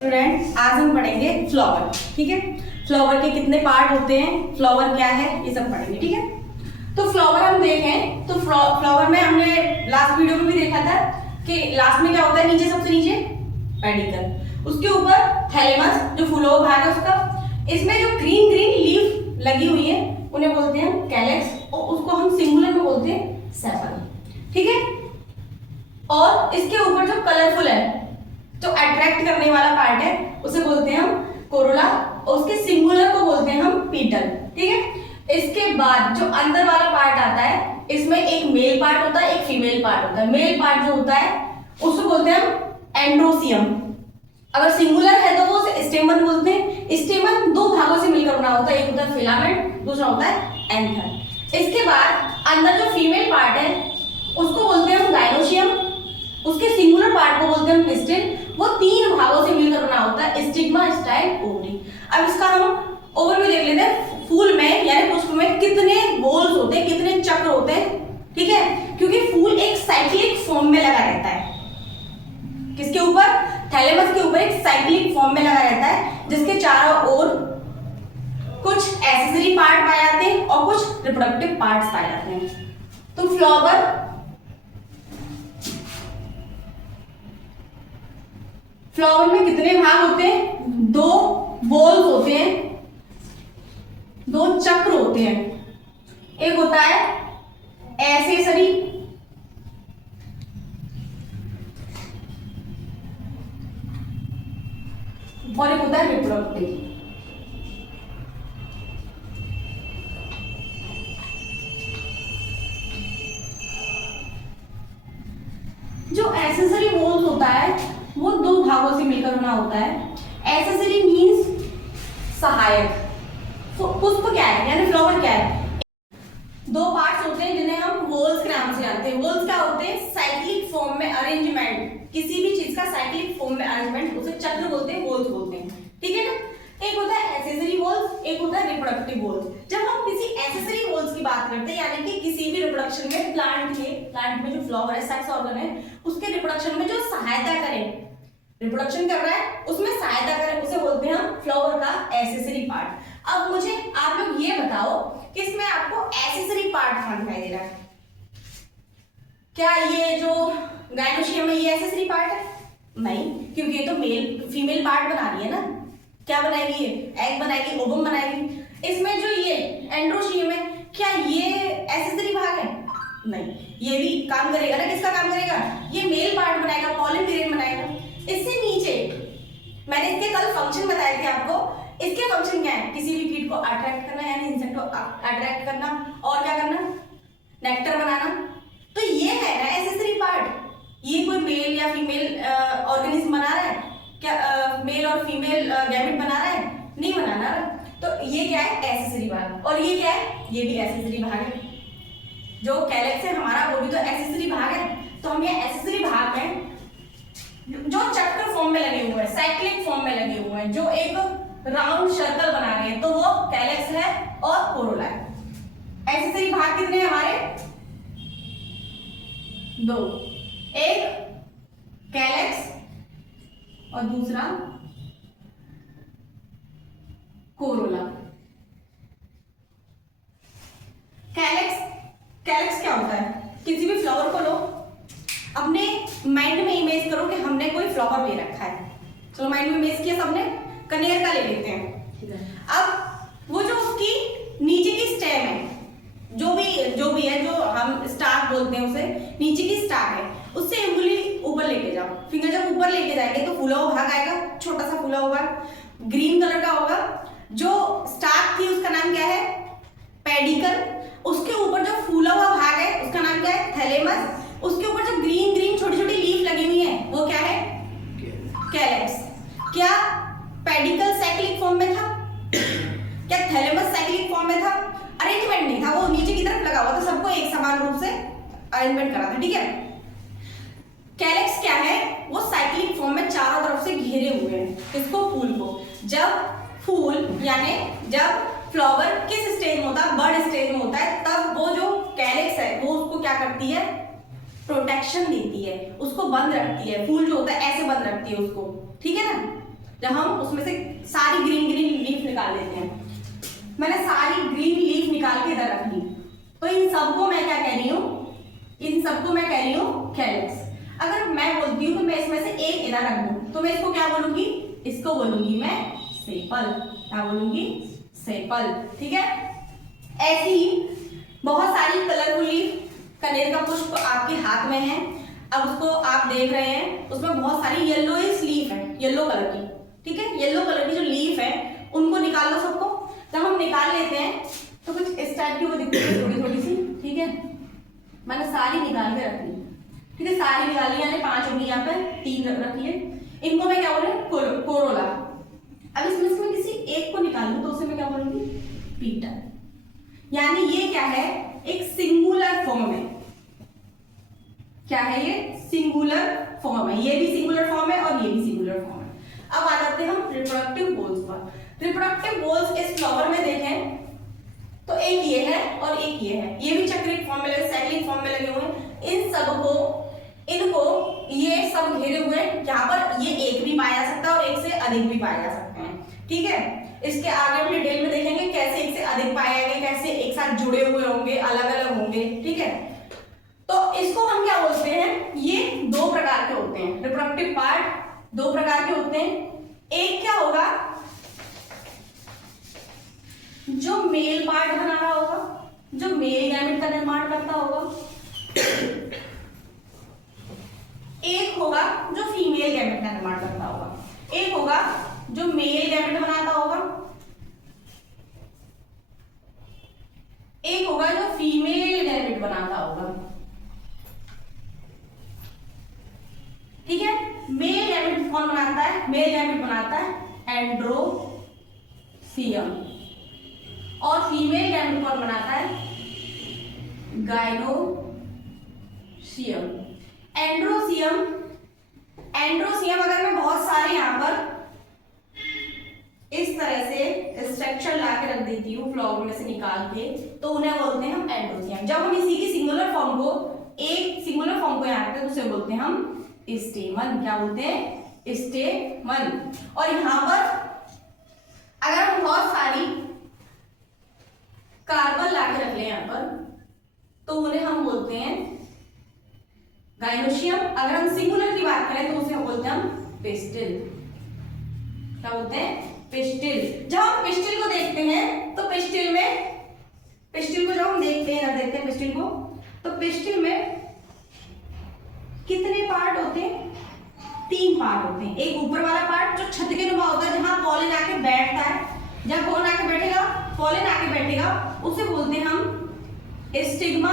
Student आज हम पढ़ेंगे फ्लावर। ठीक है, फ्लावर के कितने पार्ट होते हैं, फ्लावर क्या है, ये सब पढ़ेंगे। ठीक है, तो फ्लावर हम देखें तो फ्लावर में हमने लास्ट वीडियो में भी देखा था कि लास्ट में क्या होता है, नीचे सबसे नीचे पेडिकल, उसके ऊपर थैलेमस जो फूलों भाग है उसका, इसमें जो ग्रीन ग्रीन लीफ लगी हुई है उन्हें बोलते हैं कैलेक्स और उसको हम सिंगुलर में बोलते हैं सेपल। ठीक है, और इसके ऊपर जो कलरफुल है, जो अट्रैक्ट करने वाला पार्ट है उसे बोलते हैं हम कोरोला और उसके सिंगुलर को बोलते हैं हम पीटल। ठीक है, इसके बाद जो अंदर वाला पार्ट आता है इसमें एक मेल पार्ट होता है, एक फीमेल पार्ट होता है। मेल पार्ट जो होता है उसको बोलते हैं हम एंड्रोसियम। अगर सिंगुलर है तो वो स्टेमन बोलते हैं। स्टेमन दो भागों से मिलकर बना होता है, एक होता है फिलामेंट, दूसरा होता है एंथर। इसके बाद अंदर जो फीमेल पार्ट है उसको बोलते हैं हम गाइनोशियम, उसके सिंगुलर पार्ट को बोलते हैं पिस्टिल। वो तीन भागों से मिलकर बना होता है, स्टिग्मा, स्टाइल, ओवरी। अब इसका हम ओवरव्यू देख लेते हैं। फूल में यानी पुष्प में कितने बोल्स होते हैं, कितने चक्र होते हैं। ठीक है, क्योंकि फूल एक साइक्लिक फॉर्म में लगा रहता है। किसके ऊपर? थैलेमस के ऊपर एक साइक्लिक फॉर्म में लगा रहता है, जिसके चारों ओर कुछ एक्सेसरी पार्ट पाए जाते हैं और कुछ रिप्रोडक्टिव पार्ट्स पाए जाते हैं। तो फ्लावर में कितने भाग होते हैं? दो बोल्स होते हैं, दो चक्र होते हैं। एक होता है एक्सेसरी और एक होता है रिप्रोडक्टिव। जो एक्सेसरी बोल्स होता है वो दो भागों से मिलकर बना होता है। एक्सेसरी मींस सहायक। पुष्प क्या है यानी फ्लावर क्या है? दो पार्ट्स होते हैं जिन्हें हम वोल्स के नाम से जानते हैं। वोल्स क्या होते हैं? साइक्लिक फॉर्म में अरेंजमेंट, किसी भी चीज का साइक्लिक फॉर्म में अरेंजमेंट, उसे चक्र बोलते हैं, वोल्स बोलते हैं। ठीक है ना? एक होता है एक्सेसरी वोल्स, एक होता है रिप्रोडक्टिव वोल्स। जब हम किसी एक्सेसरी वोल्स की बात करते हैं यानी कि किसी भी रिप्रोडक्शन में प्लांट में जो फ्लावर है, सेक्स ऑर्गन है, उसके रिप्रोडक्शन में जो सहायता करे, रिप्रोडक्शन कर रहा है उसमें सहायता करें, उसे बोलते हैं हम फ्लावर का एक्सेसरी पार्ट। अब मुझे आप लोग ये बताओ कि इसमें आपको एक्सेसरी पार्ट कहाँ दिखाई दे रहा है? क्या ये जो गाइनोशियम है ये एक्सेसरी पार्ट है? नहीं, क्योंकि ये तो मेल फीमेल पार्ट बना रही है ना। क्या बनाएगी? ये एग बनाएगी, ओवम बनाएगी। इसमें जो ये एंड्रोशियम है, क्या ये एक्सेसरी भाग है? नहीं, ये भी काम करेगा ना। किसका काम करेगा? ये मेल पार्ट बनाएगा, पॉलन ग्रेन बनाएगा। इससे नीचे मैंने इसके कल फंक्शन बताए थे आपको। इसके फंक्शन क्या है? किसी भी कीट को अट्रैक्ट करना यानी इंसेक्ट को अट्रैक्ट करना, और क्या करना? नेक्टर बनाना। तो ये है ना एक्सेसरी पार्ट। ये कोई मेल या फीमेल ऑर्गेनिज्म बना रहा है क्या? मेल और फीमेल गैमेट बना रहा है? नहीं बनाना रहा। तो ये क्या है? एक्सेसरी भाग। और ये क्या है? ये भी एक्सेसरी भाग है। जो कैलेक्स है हमारा वो भी तो एक्सेसरी भाग है। तो हम ये एक्सेसरी भाग में जो चक्र फॉर्म में लगे हुए हैं, साइक्लिक फॉर्म में लगे हुए हैं, जो एक राउंड सर्कल बना रहे हैं, तो वो कैलेक्स है और कोरोला है। एक्सेसरी भाग कितने हैं हमारे? दो, एक कैलेक्स और दूसरा कोरोला। कैलेक्स क्या होता है? किसी भी फ्लावर को लो, अपने माइंड में इमेज करो कि हमने कोई फ्लावर ले रखा है। चलो माइंड में इमेज किया सबने, कनेर का ले लेते हैं। अब वो जो उसकी नीचे की स्टेम है, जो भी है, जो हम स्टार्क बोलते हैं उसे, नीचे की स्टार्क है, उससे उंगली ऊपर लेके जाओ। फिंगर जब ऊपर लेके जाएंगे तो फूला हुआ भाग आएगा, छोटा सा फूला हुआ ग्रीन कलर का होगा। जो स्टार्क थी उसका नाम क्या है? पेडिकल। उसके ऊपर जो फूला हुआ भाग है उसका नाम क्या है? थैलेमस। उसके ऊपर जो ग्रीन ग्रीन छोटी छोटी लीफ लगी हुई है वो क्या है? कैलेक्स। क्या पेडिकल साइक्लिक फॉर्म में था? क्या थैलेमस साइक्लिक फॉर्म में था? अरेंजमेंट नहीं था, वो नीचे की तरफ लगा हुआ था, सबको एक समान रूप से अरेंजमेंट करा था। ठीक है, कैलेक्स क्या है? वो साइक्लिक फॉर्म में चारों तरफ से घेरे हुए हैं। किसको? फूल को। जब फूल यानी जब फ्लावर किस स्टेज में होता है? बर्ड स्टेज में होता है। तब वो जो कैलेक्स है वो उसको क्या करती है? प्रोटेक्शन देती है, उसको बंद रखती है। फूल जो होता है ऐसे बंद रखती है उसको, ठीक है ना। जब हम उसमें से सारी ग्रीन ग्रीन लीफ निकाल लेते हैं। मैंने सारी ग्रीन लीफ निकाल के इधर रख ली, तो इन सबको मैं क्या कह रही हूँ, इन सबको मैं कह रही हूँ कैलिक्स। अगर मैं बोलती हूँ कि मैं इसमें से एक इधर रख दूँ तो मैं इसको क्या बोलूंगी, इसको बोलूंगी मैं सेपल। क्या बोलूंगी, सेपल। ठीक है, ऐसी ही बहुत सारी कलरफुल लीफ, कनेर का पुष्प आपके हाथ में है, अब उसको आप देख रहे हैं, उसमें बहुत सारी येलोइश लीफ है, येलो कलर की। ठीक है, येलो कलर की जो लीफ है उनको निकाल लो सबको। जब हम निकाल लेते हैं तो कुछ इस टाइप की वो दिखती है, थोड़ी थोड़ी सी। ठीक है, मैंने सारी निकाल के रख ली। ठीक है, सारी निकाल ली, यानी 5 होगी, यहाँ पे 3 रखी है। इनको मैं क्या बोलूँ, कोरोला। अब इसमें से मैं किसी एक को निकालूं तो उसे मैं क्या बोलूंगी, पीटल। यानी ये क्या है, एक सिंगुलर फॉर्म है। क्या है ये, सिंगुलर फॉर्म है। ये भी सिंगुलर फॉर्म है और ये भी सिंगुलर फॉर्म है। अब आ जाते हैं हम रिप्रोडक्टिव गोल्स पर। रिप्रोडक्टिव गोल्स इस फ्लावर में देखें तो एक ये है और एक ये है, ये भी चक्रिक फॉर्म में लगे, साइक्लिक फॉर्म में लगे हुए हैं। इन सबको, इनको ये सब घेरे हुए हैं। यहाँ पर ये एक भी पाया जा सकता है और एक से अधिक भी पाए जा सकते हैं। ठीक है, इसके आगे हम डिटेल में देखेंगे कैसे एक से अधिक पाए गए, कैसे एक साथ जुड़े हुए होंगे, अलग अलग होंगे। ठीक है, तो इसको हम क्या बोलते हैं, ये 2 प्रकार के होते हैं। रिप्रोडक्टिव पार्ट 2 प्रकार के होते हैं। एक क्या होगा, जो मेल पार्ट बना रहा होगा, जो मेल गैमेट का निर्माण करता होगा। एक होगा जो फीमेल गैमेट का निर्माण करता होगा। एक होगा जो मेल गैमेट बनाता होगा, एक होगा जो फीमेल गैमेट बनाता होगा। ठीक है, मेल गैमेट कौन बनाता है, मेल गैमेट बनाता है एंड्रोसियम, और फीमेल गैमेट कौन बनाता है, गायनोसियम। एंड्रोसियम, एंड्रोसियम अगर मैं बहुत सारे यहां पर इस तरह से स्ट्रक्चर ला के रख देती हूँ फ्लावर में से निकाल के, तो उन्हें बोलते हैं हम एंड्रोसियम। जब हम इसी की सिंगुलर फॉर्म को, एक सिंगुलर फॉर्म को यहाँ रखते हैं तो उसे बोलते हैं हम स्टेमन। क्या बोलते हैं, स्टेमन। और यहां पर अगर हम बहुत सारी कार्बन लाके रख ले यहाँ पर तो उन्हें हम बोलते हैं गाइनोशियम। अगर हम सिंगुलर की बात करें तो उसे हम बोलते हैं हम पिस्टिल। क्या बोलते हैं, पिस्टिल। जब हम पिस्टिल को देखते हैं तो पिस्टिल में, पिस्टिल को जब हम देखते हैं पिस्टिल को, तो पिस्टिल में कितने पार्ट होते हैं, 3 पार्ट होते हैं। एक ऊपर वाला पार्ट जो छत के नुमा होता है, जहां पॉलन आके बैठता है, जब कौन आके बैठेगा, पॉलन आके बैठेगा, उसे बोलते हैं हम स्टिग्मा।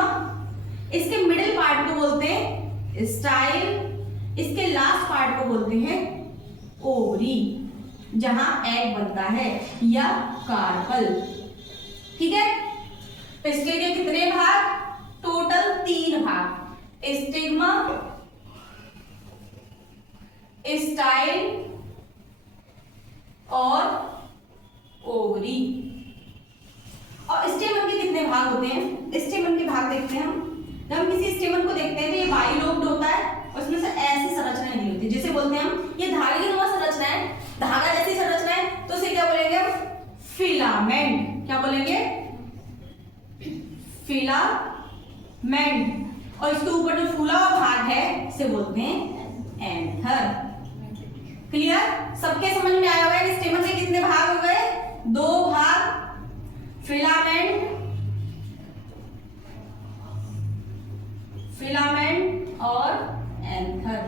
इसके मिडिल पार्ट को बोलते हैं स्टाइल, इसके लास्ट पार्ट को बोलते हैं ओवरी, जहां एग बनता है, या कार्पल। ठीक है, पिस्टिल के कितने भाग, टोटल 3 भाग, स्टिग्मा, स्टाइल और ओवरी। और स्टेमन के कितने भाग होते हैं, स्टेमन के भाग देखते हैं हम। जब हम किसी स्टेमन को देखते हैं तो ये बाइलोब्ड होता है, उसमें से ऐसी संरचना निकली होती है, जिसे बोलते हैं हम, ये धागे की नुमा संरचना है, धागा जैसी संरचना है, तो इसे क्या बोलेंगे हम, फिलामेंट। क्या बोलेंगे, फिलामेंट। और इसके ऊपर जो फूला हुआ भाग है इसे बोलते हैं एंथर। क्लियर, सबके समझ में आया होगा कि स्टेमन के कितने भाग हो गए, 2 भाग, फिलामेंट, फिलामेंट और एंथर।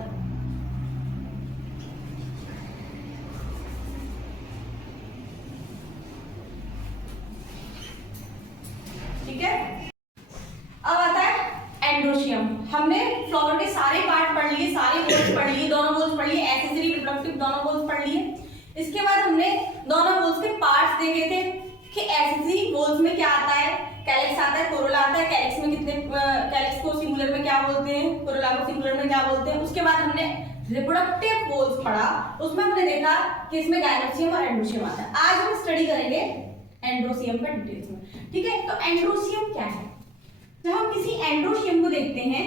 ठीक है, अब आता है एंड्रोशियम। हमने फ्लावर के सारे पार्ट पढ़ लिए, सारे गोल्स पढ़ लिए, दोनों गोल्स पढ़ लिए, एक्सेसरी, रिप्रोडक्टिव दोनों गोल्स पढ़ लिए। इसके बाद हमने दोनों गोल्स के पार्ट्स देखे थे कि एक्सेसरी गोल्स में क्या आता है, कैलिक्स आता है, कोरोला आता है। कैलिक्स में कितने, कैलिक्स को सिंगुलर में क्या बोलते हैं, कोरोला को सिंगुलर में क्या बोलते हैं। उसके बाद हमने रिप्रोडक्टिव गोल्स पढ़ा, उसमें हमने देखा कि इसमें गायनोसियम और एंड्रोसियम आता है। आज हम स्टडी करेंगे एंड्रोसियम का डिटेल्स में। ठीक है, तो एंड्रोसियम क्या है, जब हम किसी एंड्रोशियम को देखते हैं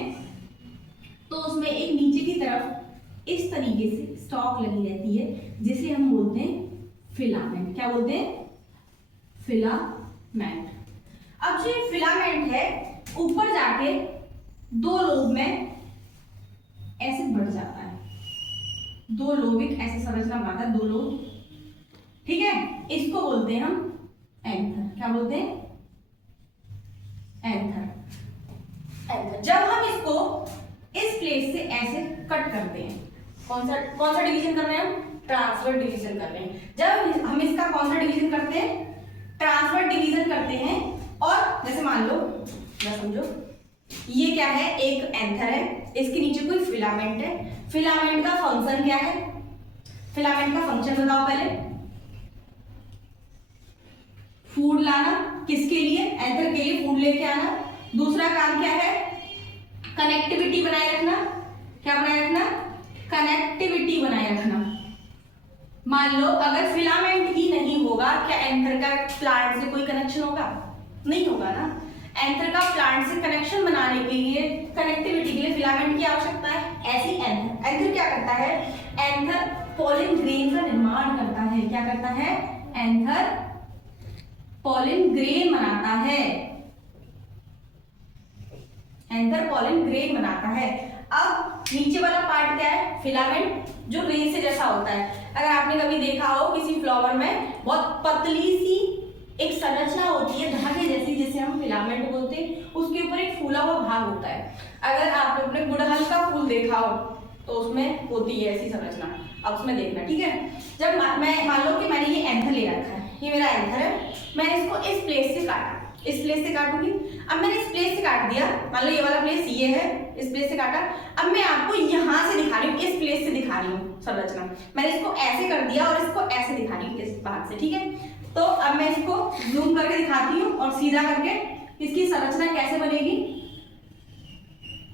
तो उसमें एक नीचे की तरफ इस तरीके से स्टॉक लगी रहती है जिसे हम बोलते हैं फिलामेंट। क्या बोलते हैं? फिलामेंट। अब जो फिलामेंट है ऊपर जाके दो लोब में ऐसे बढ़ जाता है, दो लोबिक ऐसे संरचना बनाता है, दो लोब, ठीक है। इसको बोलते हैं हम एंथर। क्या बोलते हैं? एंथर। एंथर। जब हम इसको इस प्लेस से ऐसे कट करते हैं, कौन सा डिवीजन कर रहे हैं हम? ट्रांसफर डिवीजन कर रहे हैं। जब हम इसका कौन सा डिवीजन करते हैं? ट्रांसफर डिवीजन करते हैं। और जैसे मान लो, या समझो ये क्या है? एक एंथर है, इसके नीचे कोई फिलामेंट है। फिलामेंट का फंक्शन क्या है? फिलामेंट का फंक्शन बताओ पहले। फूड लाना, किसके लिए? एंथर के लिए फूड लेके आना। दूसरा काम क्या है? कनेक्टिविटी बनाए रखना। क्या बनाए रखना? कनेक्टिविटी बनाए रखना। मान लो अगर फिलामेंट ही नहीं होगा, क्या एंथर का प्लांट से कोई कनेक्शन होगा? नहीं होगा ना। एंथर का प्लांट से कनेक्शन बनाने के लिए, कनेक्टिविटी के लिए फिलामेंट की आवश्यकता है। ऐसी एंथर क्या करता है? एंथर पॉलिन ग्रेन का निर्माण करता है। क्या करता है? एंथर पॉलिन ग्रेन बनाता है। एंथर पॉलिन ग्रेन बनाता है। अब नीचे वाला पार्ट क्या है? फिलामेंट, जो रेन से जैसा होता है। अगर आपने कभी देखा हो किसी फ्लावर में बहुत पतली सी एक संरचना होती है धागे जैसी, जिसे हम फिलामेंट बोलते हैं, उसके ऊपर एक फूला हुआ भाग होता है। अगर आपने अपने गुड़हल का फूल देखा हो तो उसमें होती है ऐसी संरचना। अब उसमें देखना, ठीक है। जब मैं मान लो कि मैंने ये एंथर ले रखा है, ये मेरा एंथर है, मैंने इसको इस प्लेस से काटा, इस प्लेस से काटूंगी। अब मैंने इस प्लेस से काट दिया, मान लो ये वाला प्लेस ये है, इस प्लेस से काटा। अब मैं आपको यहाँ से दिखा रही हूँ, इस प्लेस से दिखा रही हूँ संरचना। मैंने इसको ऐसे कर दिया और इसको ऐसे दिखा रही हूँ इस भाग से, ठीक है। तो अब मैं इसको जूम करके दिखाती हूँ और सीधा करके इसकी संरचना कैसे बनेगी।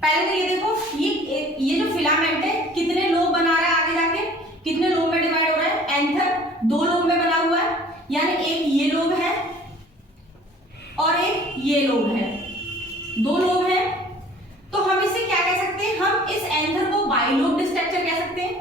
पहले तो ये देखो, ये जो फिलामेंट है कितने लोब बना रहा है, आगे जाके कितने लोब में डिवाइड हो रहा है? एंथर दो लोब में बना हुआ है, यानी एक ये लोब है और एक ये लोब है, दो लोब है। तो हम इसे क्या कह सकते हैं? हम इस एंथर को बाइलोब्ड स्ट्रक्चर कह सकते हैं।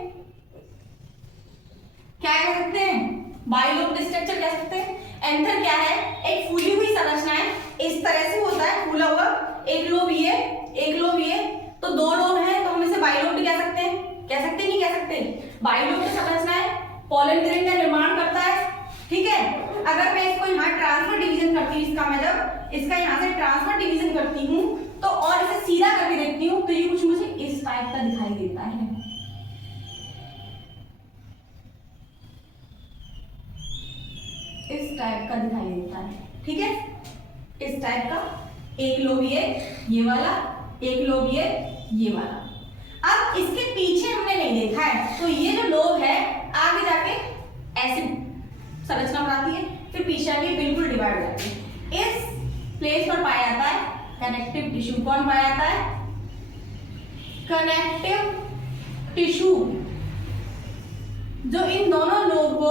क्या कह सकते हैं? बाइलोब्ड स्ट्रक्चर कह सकते हैं। एंथर क्या है? एक फूली हुई संरचना है, इस तरह से होता है फूला हुआ। एक लोब ये, एक लोब ये, तो दो लोब है, तो हम इसे बाइलोब्ड कह सकते हैं। कह सकते हैं? नहीं कह सकते? बाइलोब्ड संरचना है, पॉलन ग्रेन का निर्माण करता है, ठीक है। अगर मैं इसको यहाँ ट्रांसफर डिवीजन करती हूँ, इसका मैं जब इसका यहाँ से ट्रांसफर डिवीजन करती हूँ तो और इसे सीधा करके देखती हूँ तो ये कुछ मुझे इस टाइप का दिखाई देता है। इस टाइप का दिखाई देता है, ठीक है। इस टाइप का, एक लोब ये वाला, एक लोब ये वाला। अब इसके पीछे हमने नहीं देखा है, तो ये जो लोब है आगे जाके ऐसे संरचना बनाती है, फिर पीछे आके बिल्कुल डिवाइड हो जाती है। इस प्लेस पर पाया जाता है कनेक्टिव टिश्यू। कौन पाया जाता है? कनेक्टिव टिश्यू, जो इन दोनों लोब को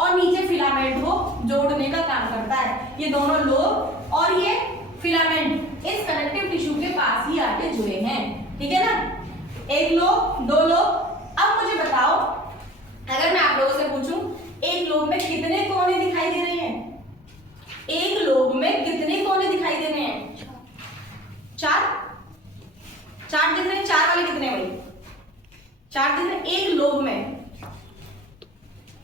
और नीचे फिलामेंट को जोड़ने का काम करता है। ये दोनों लोब और ये फिलामेंट इस कनेक्टिव टिश्यू के पास ही आके जुड़े हैं, ठीक है ना। एक लोब, दो लोब। अब मुझे बताओ, अगर मैं आप लोगों से पूछूं एक लोब में कितने कोने दिखाई दे रहे हैं? एक लोब में कितने कोने दिखाई दे रहे हैं? चार। चार दिख रहे हैं। चार वाले कितने भाई? चार दिख रहे हैं एक लोब में।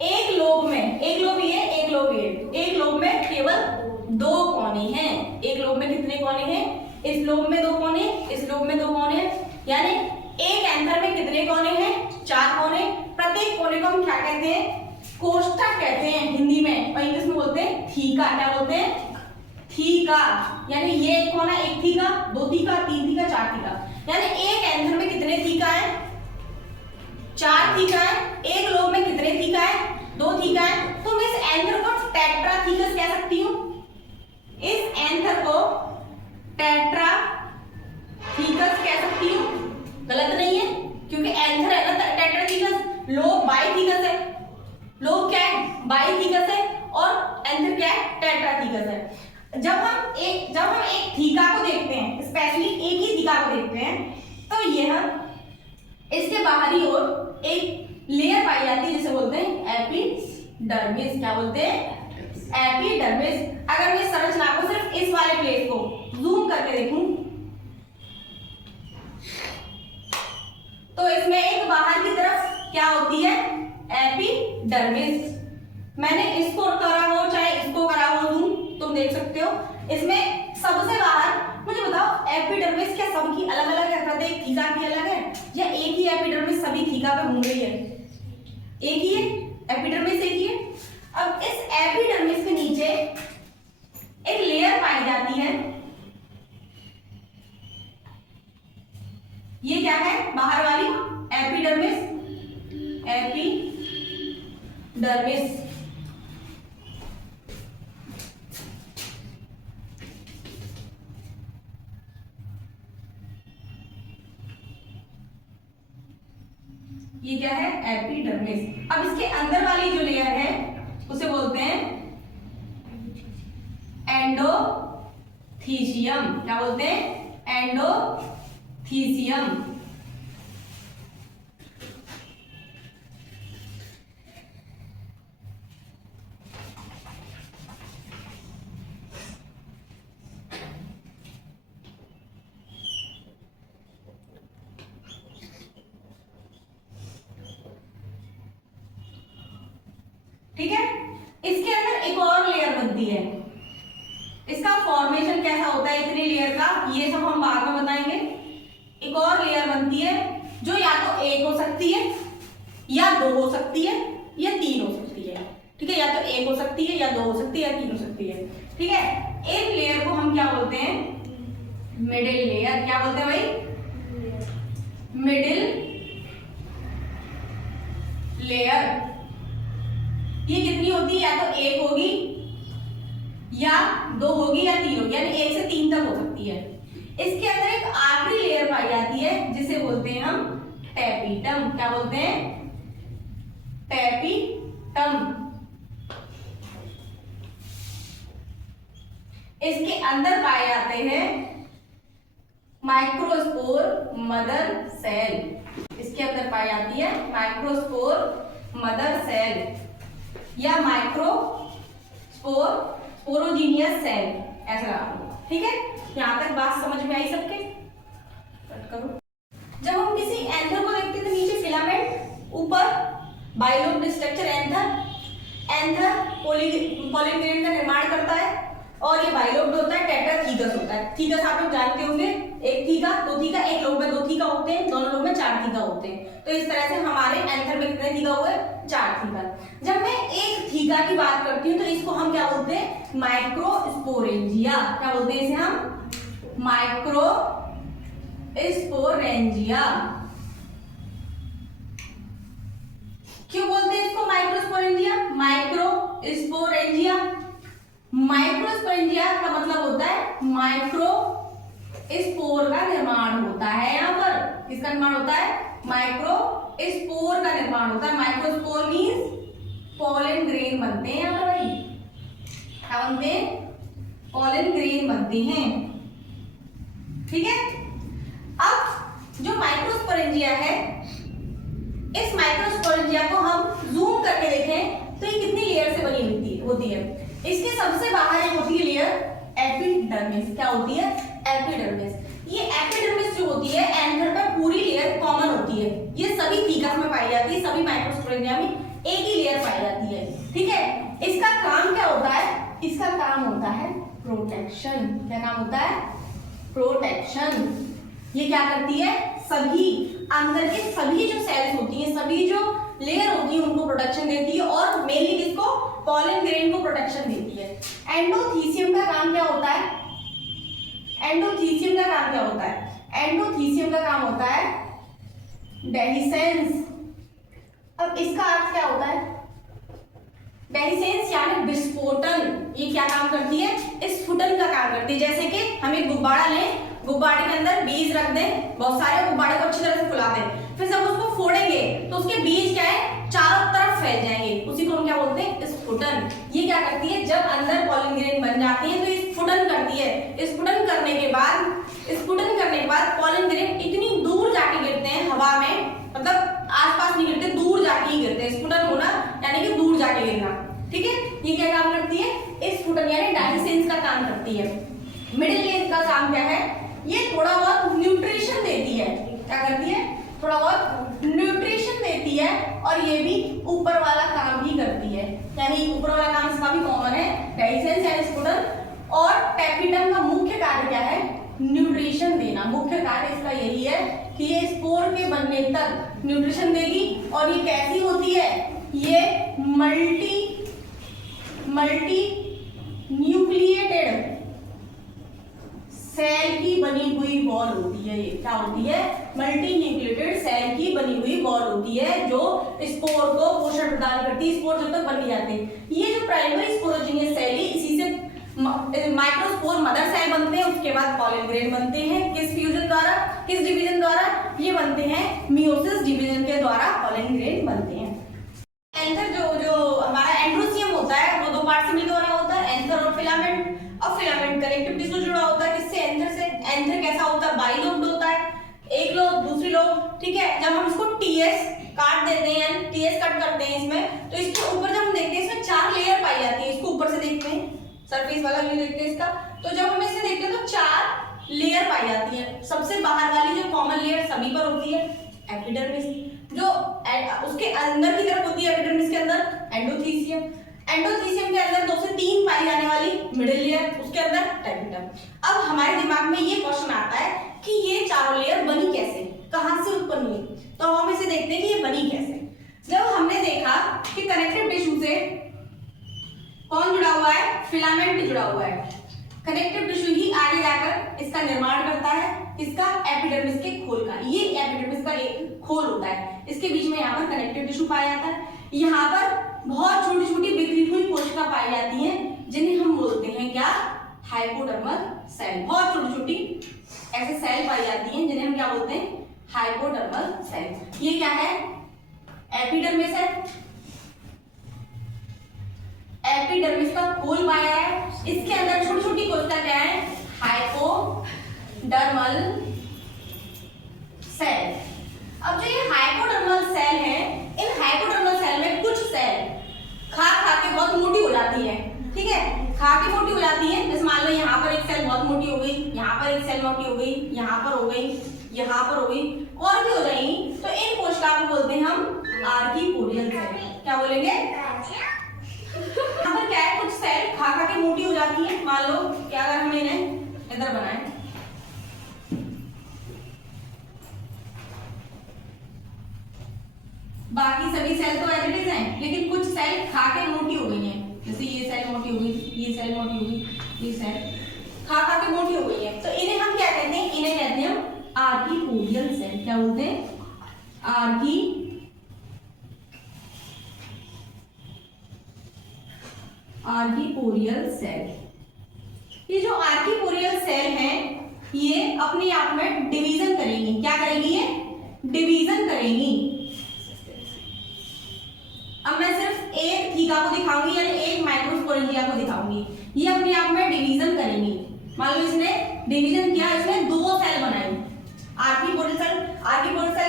एक लोब में, एक लोब ये, एक लोब ये, एक लोब में केवल दो कोने हैं। एक लोब में कितने कोने हैं? इस लोब में दो कोने, इस लोब में दो कोने, यानी एक एंथर में कितने कोने हैं? चार कोने। प्रत्येक कोने को हम क्या कहते हैं? कोष्ठक कहते हैं हिंदी में, और इंग्लिश में बोलते हैं थीका। क्या बोलते हैं? थीका। यानी ये एक कोना, एक थीका, दो थीका, तीन थीका, चार थीका। यानी एक एंथर में कितने थीका है? चार थीका है। एक लोब में कितने थीका है? दो थीका है। तो मैं इस एंथर को टेट्राथीकस कह सकती हूँ। इस एंथर को टेट्राथीकस कह सकती हूँ। गलत नहीं है, क्योंकि एंथर है ना टेट्राथीकस। लोब बाइथीकस है। लोब क्या है? बाइथीकस है, और एंथर क्या है? टेट्राथीकस है। जब हम एक थीका को देखते हैं, स्पेशली एक ही थीका को देखते हैं, तो यह इसके बाहरी ओर एक लेयर पाई जाती है जिसे बोलते हैं एपिडर्मिस। क्या बोलते हैं? एपिडर्मिस। अगर मैं संरचना को सिर्फ इस वाले प्लेट को जूम करके देखूं तो इसमें एक बाहर की तरफ क्या होती है? एपिडर्मिस। मैंने इसको करा हो चाहे इसको करा हो जूम, तुम देख सकते हो इसमें सबसे बाहर। मुझे बताओ एपिडर्मिस क्या सबकी अलग अलग है? प्रत्येक थीका की अलग है या एक ही एपिडर्मिस सभी थीका पे घूम रही है? एक ही है, एपिडर्मिस एक ही है। अब इस एपिडर्मिस के नीचे एक लेयर पाई जाती है, ये क्या है? बाहर वाली एपिडर्मिस। एपिडर्मिस ये क्या है? एपिडर्मिस। अब इसके अंदर वाली जो लेयर है उसे बोलते हैं एंडोथीसियम। क्या बोलते हैं? एंडोथीसियम। ठीक है, इसके अंदर एक और लेयर बनती है। इसका फॉर्मेशन कैसा होता है इतनी लेयर का, ये सब हम बाद में बताएंगे। एक और लेयर बनती है जो या तो एक हो सकती है या दो हो सकती है या तीन हो सकती है। ठीक है, या तो एक हो सकती है या दो हो सकती है या तीन हो सकती है। ठीक है, एक लेयर को हम क्या बोलते हैं? Middle layer. क्या बोलते हैं भाई? Middle layer. ये कितनी होती है? या तो एक होगी या दो होगी या तीन होगी, यानी एक से तीन तक हो सकती है। इसके अंदर एक आखिरी लेयर पाई जाती है जिसे बोलते हैं हम टेपिटम। क्या बोलते हैं? टेपिटम। इसके अंदर पाए जाते हैं माइक्रोस्पोर मदर सेल। इसके अंदर पाई जाती है माइक्रोस्पोर मदर सेल या माइक्रोस्पोर स्पोरोजीनियस सेल, ऐसा लगा। ठीक है, यहां तक बात समझ में आई सबके? कट करो। जब हम किसी एंथर को देखते हैं तो नीचे फिलामेंट, ऊपर bilobe structure anther. Anther pollen grain का निर्माण करता है और ये बाइलोब होता है, टेट्राथीकस होता है। थीकस आप लोग जानते होंगे, एक थीका, दो थीका, एक लोब में दो थीका होते हैं, दोनों लोब में चार थीका होते हैं। तो इस तरह से हमारे एंथर में कितने थीका हुए? चार थीका। जब मैं एक थीका की बात करती हूँ तो इसको हम क्या बोलते हैं? माइक्रोस्पोरेंजिया। क्या बोलते हैं इसे हम? माइक्रोस्पोरेंजिया। क्यों बोलते हैं इसको माइक्रोस्पोरेंजिया? माइक्रोस्पोरेंजिया, माइक्रोस्पोरेंजिया का मतलब होता है माइक्रो स्पोर का निर्माण होता है। यहाँ पर किसका निर्माण होता है? माइक्रो स्पोर का निर्माण होता है। माइक्रोस्पोर मींस पॉलन ग्रेन बनते हैं यहाँ पर भाई। क्या बनते हैं? पॉलन ग्रेन बनते हैं। ठीक है, अब जो माइक्रोस्पोरेंजिया है, इस माइक्रोस्पोरेंजिया को हम जूम करके देखें तो ये कितनी लेयर से बनी होती है? इसके सबसे बाहर एक होती है लेयर एपिडर्मिस। क्या होती है? एपिडर्मिस। ये एपिडर्मिस जो होती है एंथर पे पूरी लेयर कॉमन होती है। ये सभी थीकस में पाई जाती है, सभी माइक्रोस्पोरेंजिया में एक ही लेयर पाई जाती है। ठीक है, इसका काम क्या होता है? इसका काम होता है प्रोटेक्शन। क्या काम होता है? प्रोटेक्शन। ये क्या करती है? सभी अंदर के सभी जो सेल्स होती हैं, सभी जो लेयर होती है उनको प्रोटेक्शन देती है और मेनली किसको? पॉलन ग्रेन को प्रोटेक्शन देती है। एंडोथीसियम का काम क्या होता है? एंडोथीसियम का काम क्या होता है? एंडोथीसियम का काम होता है डेहिसेंस। अब इसका अर्थ क्या होता है? डेहिसेंस यानी विस्फोटन। ये क्या काम करती है? स्फुटन का काम करती है। जैसे कि हम एक गुब्बारा लें, गुब्बारे के अंदर बीज रख दें, बहुत सारे गुब्बारे को अच्छी तरह से फुला दें, फिर जब उसको फोड़ेंगे तो उसके बीज क्या है? चारों तरफ फैल जाएंगे। उसी को हम क्या बोलते हैं? स्फुटन। ये क्या करती है? जब अंदर पॉलन ग्रेन बन जाती है तो स्फुटन करती है। स्फुटन करने के बाद पॉलन ग्रेन इतनी दूर जाके गिरते हैं हवा में, मतलब आसपास नहीं गिरते, दूर जाके ही गिरते हैं। स्फुटन होना यानी कि दूर जाके गिरना, ठीक है। ये क्या काम करती है? स्फुटन यानी डाइसेंस का काम करती है। मिडिल लेयर का काम क्या है? ये थोड़ा बहुत न्यूट्रिशन देती है। क्या करती है? थोड़ा बहुत न्यूट्रिशन देती है और ये भी ऊपर वाला काम भी करती है, यानी ऊपर वाला काम इसका भी कॉमन है, डाइसेंस यानी स्फुटन। और टैपिटम का मुख्य कार्य क्या है? न्यूट्रिशन देना। मुख्य कार्य इसका यही है कि ये स्पोर के बनने तक न्यूट्रिशन देगी। और ये कैसी होती है? ये मल्टी न्यूक्लिएटेड सेल की बनी हुई बॉल होती है। ये क्या होती है? मल्टी न्यूक्लिएटेड सेल की बनी हुई बॉल होती है जो स्पोर को पोषण प्रदान करती है। स्पोर जब तक बन जाते हैं, ये जो प्राइमरी स्पोरोजिनियस सेल है, इसी से माइक्रोस्पोर मदर सेल बनते हैं। उसके बाद पॉलन ग्रेन बनते हैं। किस फ्यूजन द्वारा? किस डिवीजन द्वारा? ये बनते हैं मियोसिस डिवीजन के द्वारा पॉलन ग्रेन बनते हैं। एंथर जो हमारा एंड्रोसियम होता है वो दो पार्ट से मिलकर बना होता है, एंथर और फिलामेंट। और फिलामेंट कनेक्टिव टिश्यू जुड़ा होता है किससे? एंथर से। एंथर कैसा होता है? बाइलोब्ड होता है, एक लोब दूसरी लोब, ठीक है। जब हम इसको टीएस काट देते हैं, टीएस कट करते हैं इसमें, तो इसके ऊपर जब हम देखते हैं इसमें 4 लेयर पाई जाती है। इसको ऊपर से देखते हैं, सरफेस वाला व्यू देखते हैं इसका, तो जब हम इसे देखते हैं तो 4 लेयर पाई जाती है। सबसे बाहर वाली जो कॉमन लेयर सभी पर होती है एपिडर्मिस, जो उसके अंदर की तरफ होती है एपिडर्मिस के अंदर एंडोथीसियम। एंडोथीसियम के अंदर 2 से 3 पाई जाने वाली मिडिल लेयर, उसके अंदर टैपिटम। अब हमारे दिमाग में ये क्वेश्चन आता है कि ये चारों लेयर बनी कैसे, कहां से उत्पन्न हुई? तो हम इसे देखते हैं कि ये बनी कैसे। जब हमने देखा कि कनेक्टिव टिश्यू से कौन जुड़ा हुआ है? फिलामेंट जुड़ा हुआ है। कनेक्टिव टिश्यू ही आगे जाकर इसका निर्माण करता है, इसका एपिडर्मिस के खोल का। ये एपिडर्मिस का एक खोल होता है, इसके बीच में यहाँ पर कनेक्टिव टिश्यू पाया जाता है। यहाँ पर बहुत छोटी छोटी बिखरी हुई कोशिका पाई जाती हैं जिन्हें हम बोलते हैं क्या? Hypodermal cell. बहुत छोटी छोटी ऐसे सेल पाई जाती हैं जिन्हें हम क्या बोलते हैं? Hypodermal cell. ये क्या है? एपिडर्मिस है। एपिडर्मिस का खोल पाया है, इसके अंदर छोटी छोटी कोशिका क्या है? Hypodermal cell. अब जो ये हाइपोडर्मल सेल है, इन हाइपोडर्मल सेल में कुछ सेल खा के बहुत मोटी हो जाती है, ठीक है। खा के मोटी हो जाती है, जैसे मान लो यहाँ पर एक सेल बहुत मोटी हो गई, यहाँ पर एक सेल मोटी हो गई, यहाँ पर हो गई, यहाँ पर हो गई, और भी हो जाएंगी। तो इन कोशिका को बोलते हैं हम आर्कीपोडियल सेल। क्या बोलेंगे? यहाँ पर क्या है? कुछ सेल खा के मोटी हो जाती है। मान लो क्या अगर हम इन्हें इधर बनाए, बाकी सभी सेल तो एज इट इज हैं, लेकिन कुछ सेल खा के मोटी हो गई हैं। जैसे ये सेल मोटी हो गई, ये सेल मोटी हो गई, ये सेल खा के मोटी हो गई है। तो इन्हें हम क्या कहते हैं? इन्हें कहते हैं हम आर्कीपोडियल सेल। क्या बोलते हैं? आर्कीपोडियल सेल। ये जो आर्कीपोडियल सेल है ये अपने आप में डिवीजन करेंगी। क्या करेंगी? ये डिवीजन करेंगी। अब मैं सिर्फ एक थीका को दिखाऊंगी यानी एक माइक्रोस्पोरेंजिया को दिखाऊंगी। ये अपने आप में डिवीजन करेंगी। मान लो इसने डिवीजन किया, इसने 2 सेल बनाई। आर्कीपोडियल सेल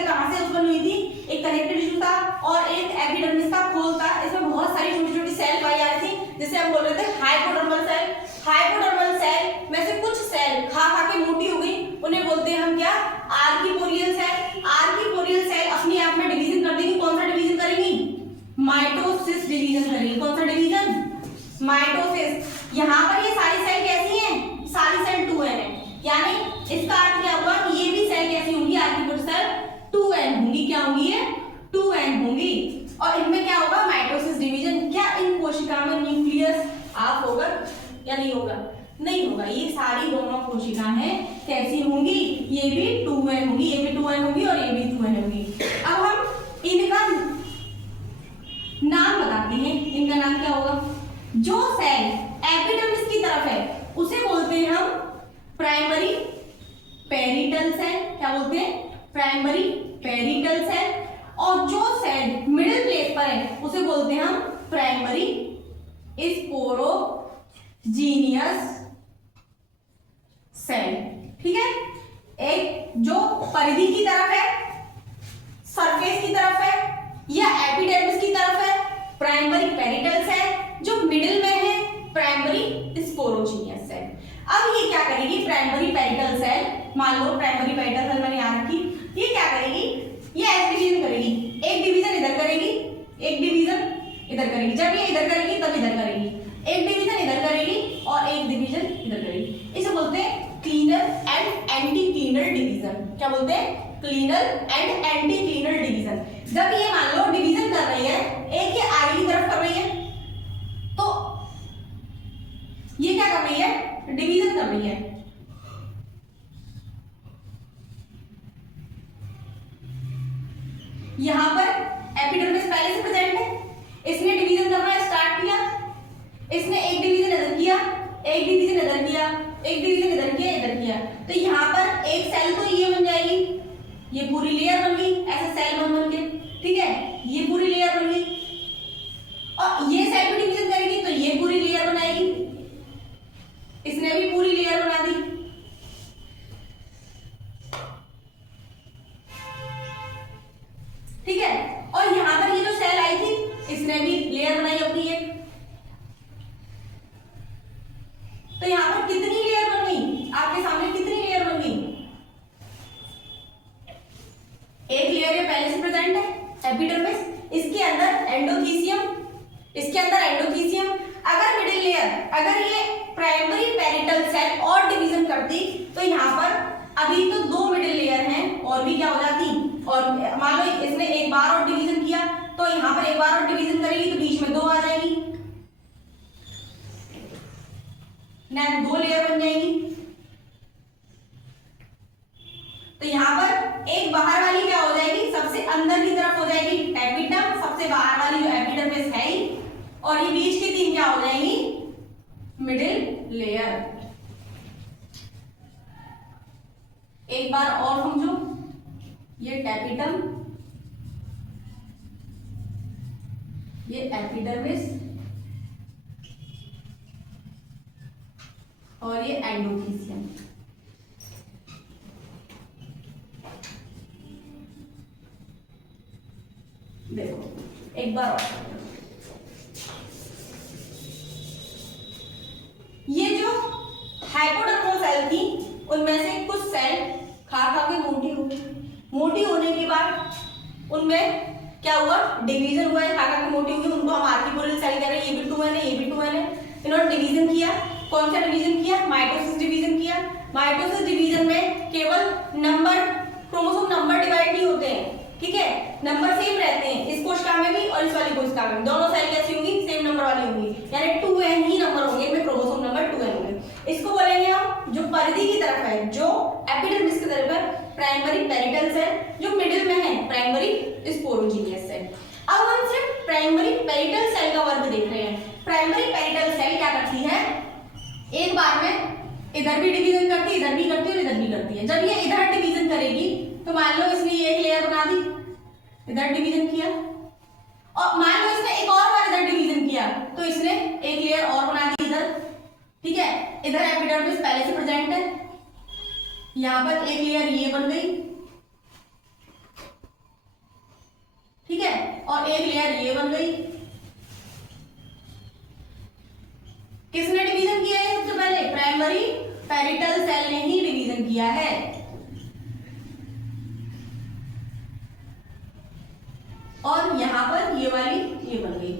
कहां से उत्पन्न हुई थी? एक कनेक्टिव टिश्यू था और एक एपिडर्मिस का खोल था। इसमें बहुत सारी छोटी छोटी सेल पाई जा रही थी जिसे हम बोल रहे थे हाइपोडर्मल सेल। हाइपोडर्मल सेल में से कुछ सेल खा के मोटी हो गई, उन्हें बोलते हैं हम क्या? आर्कीपोडियल सेल। आर्कीपोडियल सेल अपने आप में डिवीजन कर देंगी। कौन सा डिवीजन करेंगी? माइटोसिस डिवीजन करेंगे। कौन सा डिवीजन? माइटोसिस। यहाँ पर ये सारी सेल कैसी हैं? सारी सेल 2n है, यानी इसका अर्थ क्या हुआ कि ये भी सेल कैसी होंगी? आर्कीपोडियल सेल 2n होंगी। क्या होंगी? ये 2n होंगी। और इनमें क्या होगा? Mitosis division. क्या इन कोशिका में न्यूक्लियस ऑफ होगा या नहीं होगा? नहीं होगा। ये सारी दोनों कोशिकाएं कैसी होंगी? ये भी 2n होंगी, ये भी 2n होंगी और ये भी 2n होंगी। अब हम इनका नाम बताते हैं। इनका नाम क्या होगा? जो सेल एपिडर्मिस की तरफ है उसे बोलते हैं हम प्राइमरी पेरिटल सेल। क्या बोलते हैं? Primary parietal cell. और जो सेल मिडिल प्लेस पर है उसे बोलते हैं हम प्राइमरी स्पोरोजीनियस सेल। ठीक है। एक जो परिधि की तरफ है, सरफेस की तरफ है, या एपिडर्मिस की तरफ है प्राइमरी पेरिटल सेल, जो मिडिल में है प्राइमरी स्पोरोजीनियस सेल। अब ये क्या करेगी, प्राइमरी पेरिटल सेल, मान लो प्राइमरी पेरिटल सेल मैंने यहाँ रखी, ये क्या करेगी, ये ऐसे डिवीजन करेगी, एक डिवीजन इधर करेगी, एक डिवीजन इधर करेगी। जब ये इधर करेगी तब इधर करेगी, एक डिवीजन इधर करेगी और एक डिवीजन इधर करेगी। इसे बोलते हैं cleaner and anti cleaner division. क्या बोलते हैं, cleaner and anti cleaner division. जब ये मान लो डिवीजन कर रही है, एक ये आगे की तरफ कर रही है, तो ये क्या कर रही है, डिवीजन कर रही है। यहां पर एपिडर्मिस पहले से प्रेजेंट है, इसने डिवीजन करना स्टार्ट किया, इसने एक डिवीजन इधर किया, एक डिवीजन इधर किया, एक डिवीजन इधर किया, इधर किया, तो यहां पर एक सेल तो ये बन जाएगी, ये पूरी लेयर बन गई, ऐसे सेल बन के, ठीक है, ये पूरी लेयर बन गई। और ये सेल भी डिवीजन करेगी तो ये पूरी लेयर बनाएगी, इसने भी पूरी लेयर बना दी। ठीक है, और यहां पर ये जो सेल आई थी, इसने भी लेयर बनाई अपनी एक, तो यहां पर कितनी लेयर बन गई, आपके सामने कितनी लेयर बन गई, एक लेयर ये पहले से प्रेजेंट है एपिडर्मिस, इसके अंदर एंडोथीसियम, इसके अंदर एंडोथीसियम। अगर मिडिल लेयर, अगर ये प्राइमरी पेरिटल सेल और डिवीजन करती तो यहां पर अभी तो दो मिडिल लेयर हैं और भी क्या हो जाती, और मान लो इसने एक बार और डिवीजन किया तो यहां पर एक बार और डिवीजन करेगी तो बीच में दो आ जाएगी, ना दो लेयर बन जाएगी। तो यहां पर एक बाहर वाली क्या हो जाएगी, सबसे अंदर की तरफ हो जाएगी एपिडर्म, सबसे बाहर वाली जो एपिडर्मिस है ही, और ये बीच की तीन क्या हो जाएंगी, मिडिल लेयर। एक बार और समझो, ये टैपिटम, ये एपिडर्मिस और ये एंडोथीसियम। देखो एक बार और, ये जो हाइपोडर्मल सेल थी उनमें से कुछ सेल खा खा के मोटी हो गई, मोटी होने के बाद उनमें क्या हुआ, डिवीजन हुआ है, खा खा के मोटी हुई, उनको हम आर्किपोरियल सेल कह रहे हैं, ये भी 2n है, ये भी 2n है। इन्होंने डिवीजन किया, कौन सा डिवीजन किया, माइटोसिस डिवीजन किया। माइटोसिस डिवीजन में केवल नंबर, क्रोमोसोम नंबर डिवाइड नहीं होते हैं, ठीक है, नंबर सेम रहते हैं, इस कोशिका में भी और इस वाली कोशिका में, दोनों सेल कैसी होंगी, सेम नंबर वाली होंगी, यानी 2n ही नंबर होंगे, इनमें क्रोमोसोम नंबर 2n होंगे। इसको बोलेंगे हम, जो परिधि की तरफ है, जो एपिडर्मिस की तरफ है, प्राइमरी पेरिटल सेल, जो मिडिल में है प्राइमरी स्पोरोजीनियस सेल। अब हम सिर्फ प्राइमरी पेरिटल सेल का वर्क देख रहे हैं। प्राइमरी पेरिटल सेल क्या करती है, एक बार में इधर भी डिवीजन करती है, इधर भी करती है और इधर भी करती है। जब ये इधर डिवीजन करेगी तो मान लो इसने एक लेयर बना दी, इधर डिवीजन किया, और मान लो इसने एक और बार इधर डिवीजन किया तो इसने एक लेयर और बना दी इधर, ठीक है, इधर एपिडर्मिस पहले से प्रेजेंट है, यहां पर एक लेयर ये बन गई, ठीक है, और एक लेयर ये बन गई। किसने डिवीजन किया है सबसे पहले, प्राइमरी पेरिटल सेल ने ही डिवीजन किया है। और यहां पर ये वाली ये बन गई,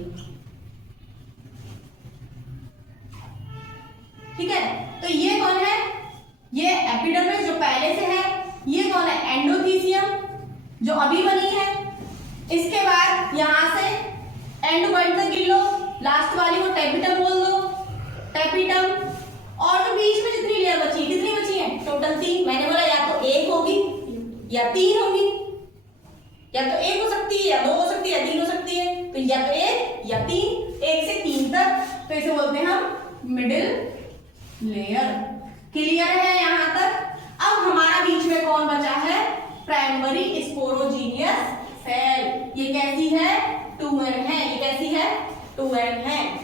ठीक है, तो ये कौन है, ये एपिडर्मिस जो पहले से है, ये कौन है, एंडोथीसियम जो अभी बनी है। इसके बाद यहां से एंड पॉइंट तक गिन लो, लास्ट वाली को टैपिटम बोल दो, टैपिटम, और जो बीच में जितनी लेयर बची, कितनी बची है, टोटल 3। मैंने बोला या तो एक होगी या 3 होगी, या तो एक हो सकती है या 2 हो सकती है या 3 हो सकती है, तो या तो 1 या 3, 1 से 3 तक, तो इसे बोलते हैं हम मिडिल लेयर। क्लियर है यहां तक। अब हमारा बीच में कौन बचा है, प्राइमरी स्पोरोजीनियस सेल। ये कैसी है, 2n है, ये कैसी है, 2n है।